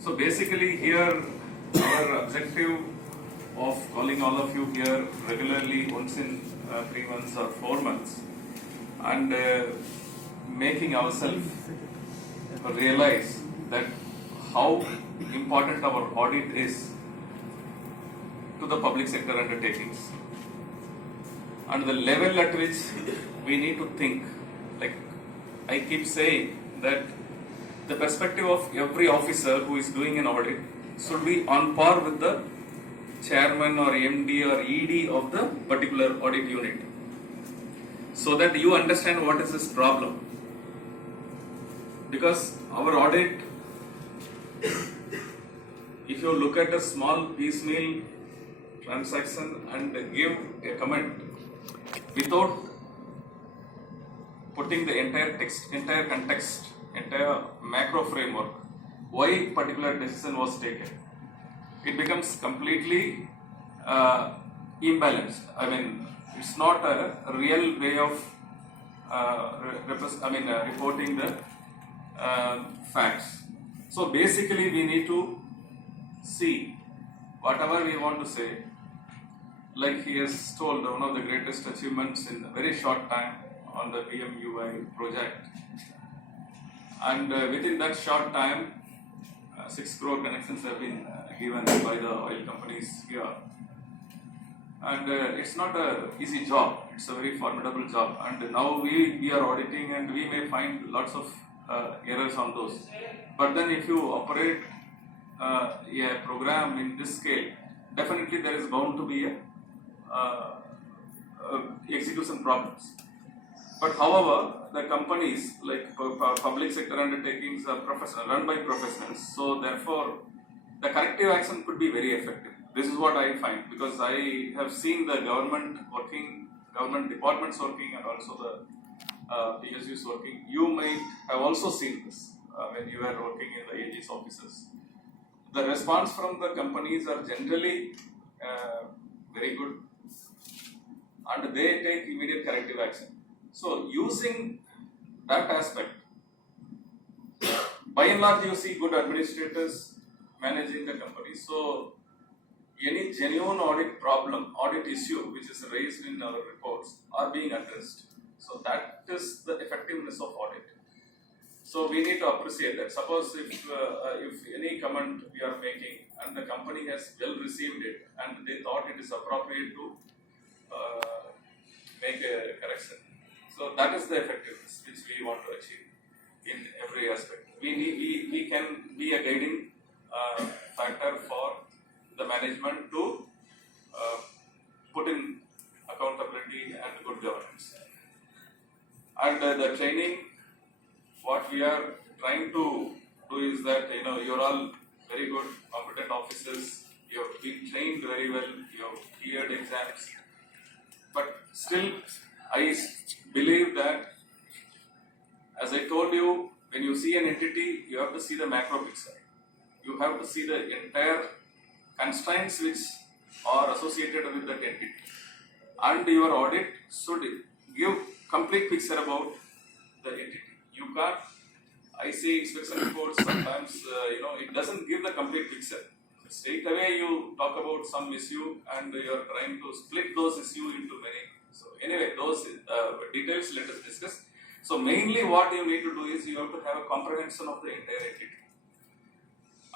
So basically here our objective of calling all of you here regularly once in 3 months or 4 months and making ourselves realize that how important our audit is to the public sector undertakings and the level at which we need to think. Like I keep saying that the perspective of every officer who is doing an audit should be on par with the chairman or MD or ED of the particular audit unit, so that you understand what is this problem. Because our audit, if you look at a small piecemeal transaction and give a comment without putting the entire text, entire context, entire macro framework, why particular decision was taken, it becomes completely imbalanced. I mean, it's not a real way of reporting the facts. So basically, we need to see whatever we want to say. Like he has told, one of the greatest achievements in a very short time on the PMUI project, and within that short time, 6 crore connections have been given by the oil companies here. And it's not an easy job, it's a very formidable job. And now we are auditing and we may find lots of errors on those. But then if you operate a program in this scale, definitely there is bound to be execution problems. But however, the companies like public sector undertakings are professional, run by professionals. So therefore, the corrective action could be very effective. This is what I find, because I have seen the government working, government departments working, and also the PSUs working. You might have also seen this when you were working in the AG's offices. The response from the companies are generally very good, and they take immediate corrective action. So using that aspect, by and large you see good administrators managing the company. So any genuine audit problem, audit issue which is raised in our reports are being addressed. So that is the effectiveness of audit. So we need to appreciate that. Suppose if any comment we are making and the company has well received it and they thought it is appropriate to make a correction. So that is the effectiveness which we want to achieve in every aspect. We can be a guiding factor for the management to put in accountability and good governance. And the training, what we are trying to do is that, you're all very good, competent officers, you have been trained very well, you have cleared exams, but still I believe that, as I told you, when you see an entity, you have to see the macro picture. You have to see the entire constraints which are associated with that entity. And your audit should give complete picture about the entity. You can't, I see inspection reports sometimes, it doesn't give the complete picture. Straight away you talk about some issue and you are trying to split those issues into many. So anyway, those details let us discuss. So mainly what you need to do is you have to have a comprehension of the entire entity.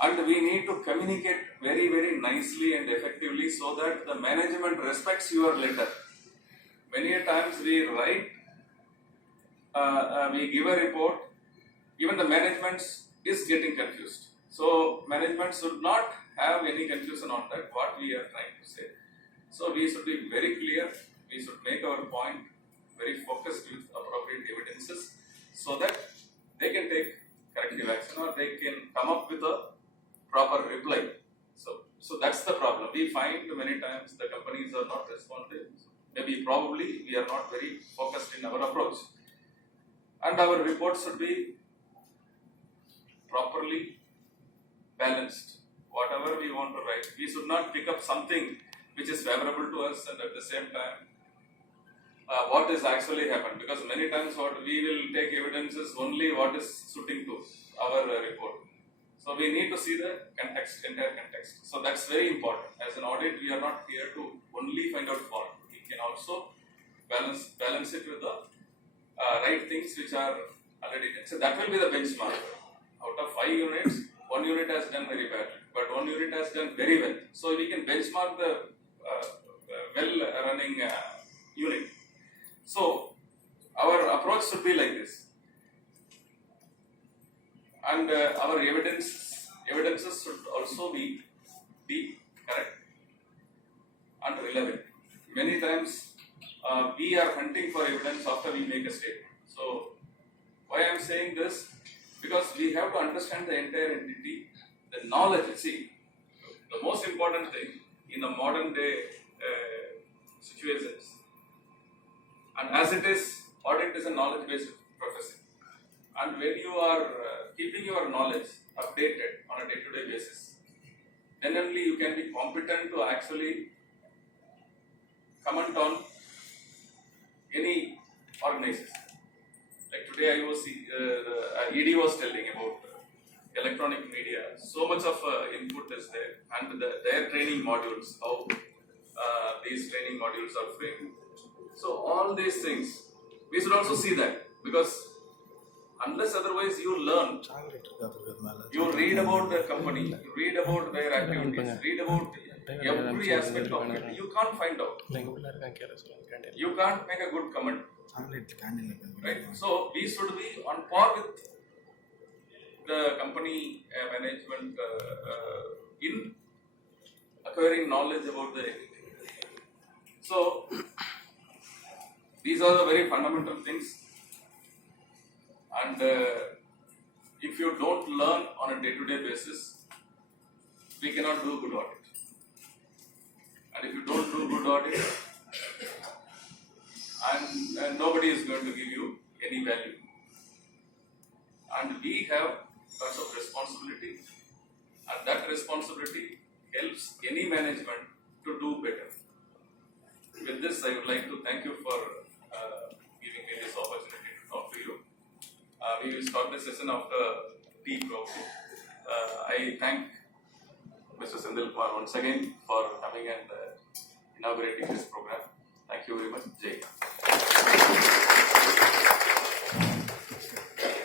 And we need to communicate very, very nicely and effectively so that the management respects your letter. Many a times we write, we give a report, even the management is getting confused. So management should not have any confusion on that, what we are trying to say. So we should be very clear, we should make our point very focused with appropriate evidences so that they can take corrective action or they can come up with a proper reply. So that's the problem. We find many times the companies are not responding. Maybe probably we are not very focused in our approach. And our reports should be properly balanced. Whatever we want to write, we should not pick up something which is favorable to us and at the same time what is actually happened, because many times what we will take evidences only what is suiting to our report. So we need to see the context, entire context. So that's very important. As an audit, we are not here to only find out fault. We can also balance it with the right things which are already done. So that will be the benchmark. Out of 5 units, 1 unit has done very badly, but 1 unit has done very well. So we can benchmark the well-running unit. So our approach should be like this, and our evidences should also be correct and relevant. Many times we are hunting for evidence after we make a statement. So why I am saying this? Because we have to understand the entire entity, the knowledge. See, the most important thing in a modern day situations, and as it is, audit is a knowledge-based profession. And when you are keeping your knowledge updated on a day-to-day basis, then only you can be competent to actually comment on any organization. Like today, I was ED was telling about electronic media. So much of input is there, and their training modules, how these training modules are framed. So all these things, we should also see that, because unless otherwise you learn, you read about the company, you read about their activities, read about every aspect of it, you can't find out. You can't make a good comment. Right? So we should be on par with the company management in acquiring knowledge about the entity. So these are the very fundamental things, and if you don't learn on a day-to-day basis, we cannot do good audit. And if you don't do good audit, and nobody is going to give you any value. And we have lots of responsibility, and that responsibility helps any management to do better. With this, I would like to thank you for giving me this opportunity to talk to you. We will start the session after tea probably. I thank Mr. Sendil Kumar once again for coming and inaugurating this program. Thank you very much. Jai Hind.